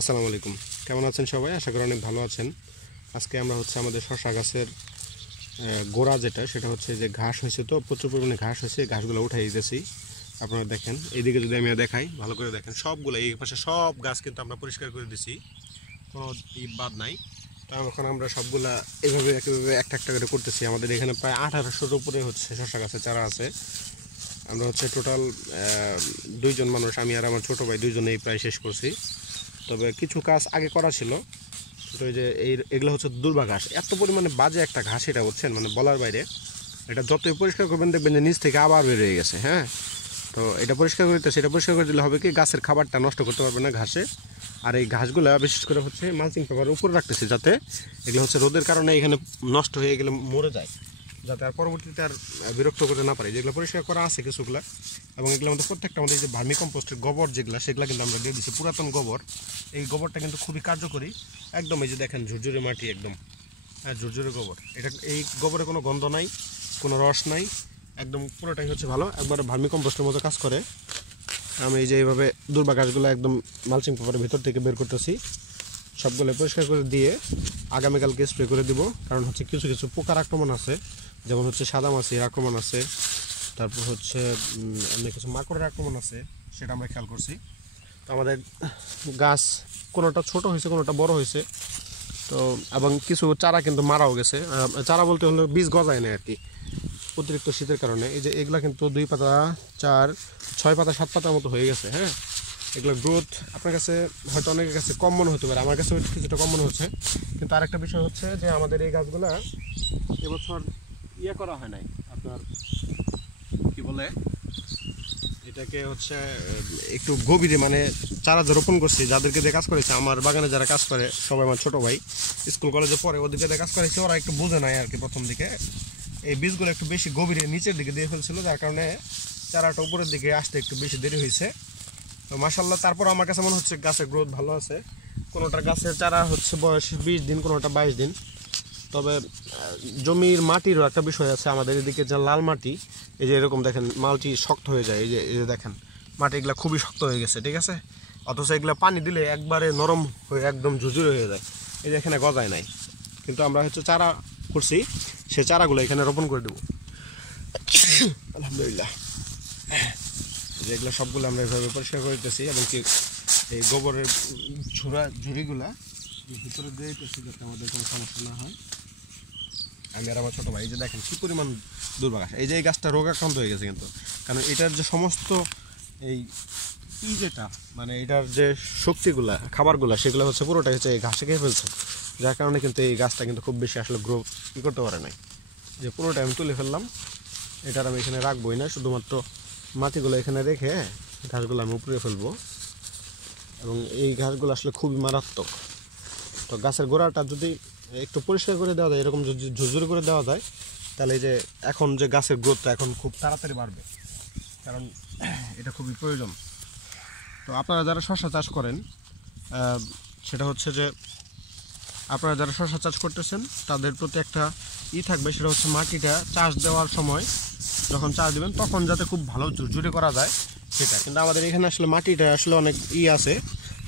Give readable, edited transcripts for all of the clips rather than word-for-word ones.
আসসালামু আলাইকুম। কেমন আছেন সবাই? আশা করি অনেক ভালো আছেন। আজকে আমরা আমাদের শসা গাছের গোড়া সেটা হচ্ছে যে ঘাস হয়েছে, তো প্রচুর পরিমাণে ঘাস হয়েছে, ঘাসগুলো উঠাই দিতেছি। আপনারা দেখেন, এইদিকে যদি আমি দেখাই, ভালো করে দেখেন, সবগুলো এই পাশে সব গাছ কিন্তু আমরা পরিষ্কার করে দিছি, কোনো বাদ নাই। তো এখন আমরা সবগুলা এইভাবে একটা একটা করে করতেছি। আমাদের এখানে প্রায় 1800-র উপরে শসা গাছের চারা আছে। আমরা টোটাল 2জন মানুষ, আমি আর আমার ছোটো ভাই, দুইজনেই প্রায় শেষ করছি। তবে কিছু কাজ আগে করা ছিল। তো এই যে এগুলো দুর্বা ঘাস, এত পরিমাণে বাজে একটা ঘাস, এটা বুঝছেন, মানে বলার বাইরে। এটা যতই পরিষ্কার করবেন দেখবেন যে নিচ থেকে আবার বের হয়ে গেছে। হ্যাঁ, তো এটা পরিষ্কার করে দিলে হবে কি, গাছের খাবারটা নষ্ট করতে পারবে না ঘাসে। আর এই ঘাসগুলো বিশেষ করে মালচিং পেপারের উপরে রাখতেছি, যাতে এগুলো রোদের কারণে এখানে নষ্ট হয়ে গেলে মরে যায়, যাতে আর পরবর্তীতে আর বিরক্ত করতে না পারে। যেগুলো পরিষ্কার করা আছে কিছুগুলা, এবং এগুলো আমাদের প্রত্যেকটা আমাদের যে ভার্মি কম্পোস্টের গোবর সেগুলো কিন্তু আমরা দিয়ে দিচ্ছি, পুরাতন গোবর। এই গোবরটা কিন্তু খুবই কার্যকরী একদম। এই যে দেখেন, ঝুরঝুরে মাটি একদম, হ্যাঁ, ঝুরঝুরে গোবর। এই গোবরে কোনো গন্ধ নাই, কোনো রস নাই, একদম পুরোটাই ভালো, একবার ভার্মি কম্পোস্টের মতো কাজ করে। আমি এই যে এইভাবে দুর্বা গাছগুলো একদম মালচিং পেপারের ভিতর থেকে বের করতেছি, সবগুলো পরিষ্কার করে দিয়ে আগামীকালকে স্প্রে করে দিব। কারণ কিছু কিছু পোকার আক্রমণ আছে, যেমন সাদা মাছির আক্রমণ আছে, তারপর অনেক কিছু মাকড়ের আক্রমণ আছে, সেটা আমরা খেয়াল করছি। তো আমাদের গাছ কোনোটা ছোট হয়েছে, কোনোটা বড় হয়েছে, তো এবং কিছু চারা কিন্তু মারাও গেছে। চারা বলতে হলো বীজ গজায় না আর কি, অতিরিক্ত শীতের কারণে। এই যে এগুলা কিন্তু 2 পাতা 4 6 পাতা 7 পাতার মতো হয়ে গেছে। হ্যাঁ, এগুলো গ্রোথ আপনার কাছে হয়তো অনেকের কাছে কম মনে হতে পারে, আমার কাছে কিছুটা কম মনে হচ্ছে। কিন্তু আরেকটা বিষয় যে আমাদের এই গাছগুলা এবছর করা হয় নাই, আপনার কি বলে এটাকে, একটু গভীরে, মানে চারা যে রোপণ করছি, যাদেরকে দিয়ে কাজ করেছে, আমার বাগানে যারা কাজ করে সবাই আমার ছোটো ভাই, স্কুল কলেজে পড়ে, ওদেরকে দিয়ে কাজ করেছে, ওরা একটু বোঝে নাই আর কি। প্রথম দিকে এই বীজগুলো একটু বেশি গভীরে নিচের দিকে দিয়ে ফেলছিল, যার কারণে চারাটা উপরের দিকে আসতে একটু বেশি দেরি হয়েছে। তো মাশাআল্লাহ, তারপর আমার কাছে মনে হচ্ছে গাছের গ্রোথ ভালো আছে। কোনোটার গাছের চারা বয়স 20 দিন, কোনোটা 22 দিন। তবে জমির মাটিরও একটা বিষয় আছে, আমাদের এদিকে যে লাল মাটি, এই যে এরকম দেখেন মাটি শক্ত হয়ে যায়, এই যে দেখেন মাটি এগুলো খুবই শক্ত হয়ে গেছে, ঠিক আছে। অথচ এগুলো পানি দিলে একবারে নরম হয়ে একদম ঝুরঝুরে হয়ে যায়। এই যে এখানে গজায় নাই, কিন্তু আমরা চারা করছি, সে চারাগুলো এখানে রোপণ করে দেবো আলহামদুলিল্লাহ। যেগুলো সবগুলো আমরা এভাবে পরিষ্কার করে দিতেছি, এবং কি এই গোবরের ঝুড়িগুলা ভিতরে দিয়ে দিতেছি, যাতে আমাদের কোনো সমস্যা না হয়। আমি আর আমার ছোটো ভাই, এই যে দেখেন কী পরিমাণ দুর্বা ঘাস। এই যে এই গাছটা রোগাক্রান্ত হয়ে গেছে কিন্তু, কারণ এটার যে সমস্ত যেটা, মানে এটার যে শক্তিগুলা, খাবারগুলা, সেগুলো পুরোটাই এই ঘাসে খেয়ে ফেলছে, যার কারণে কিন্তু এই গাছটা কিন্তু খুব বেশি আসলে গ্রো করতে পারে নাই। যে পুরোটা আমি তুলে ফেললাম, এটার আমি এখানে রাখবোই না, শুধুমাত্র মাটিগুলো এখানে রেখে ঘাসগুলো আমি উপরে ফেলবো। এবং এই ঘাসগুলো আসলে খুবই মারাত্মক। তো গাছের গোড়াটা যদি একটু পরিষ্কার করে দেওয়া যায়, এরকম যদি ঝুরঝুরে করে দেওয়া যায়, তাহলে যে এখন যে গাছের গ্রোথটা এখন খুব তাড়াতাড়ি বাড়বে, কারণ এটা খুবই প্রয়োজন। তো আপনারা যারা শসা চাষ করেন, সেটা যে আপনারা যারা শসা চাষ করতেছেন, তাদের প্রতি একটা থাকবে, সেটা মাটিটা চাষ দেওয়ার সময় যখন চাষ দেবেন, তখন যাতে খুব ভালো ঝুরঝুরে করা যায় সেটা। কিন্তু আমাদের এখানে আসলে মাটিটা আসলে অনেক আছে,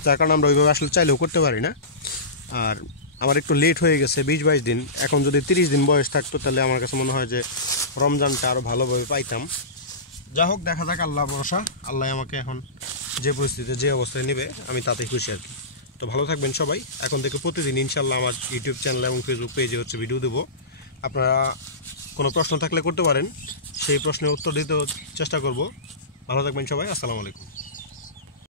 যার কারণে আমরা ওইভাবে আসলে চাইলেও করতে পারি না। আর আমার একটু লেট হয়ে গেছে, 20-22 দিন। এখন যদি 30 দিন বয়স থাকতো, তাহলে আমার কাছে মনে হয় যে রমজানটা আরও ভালোভাবে পাইতাম। যা হোক, দেখা যাক, আল্লাহ ভরসা। আল্লাহ আমাকে এখন যে পরিস্থিতিতে, যে অবস্থায় নেবে, আমি তাতেই খুশি আর কি। তো ভালো থাকবেন সবাই। এখন থেকে প্রতিদিন ইনশাল্লাহ আমার ইউটিউব চ্যানেল এবং ফেসবুক পেজে ভিডিও দেবো। আপনারা কোনো প্রশ্ন থাকলে করতে পারেন, সেই প্রশ্নের উত্তর দিতে চেষ্টা করব। ভালো থাকবেন সবাই। আসসালামু আলাইকুম।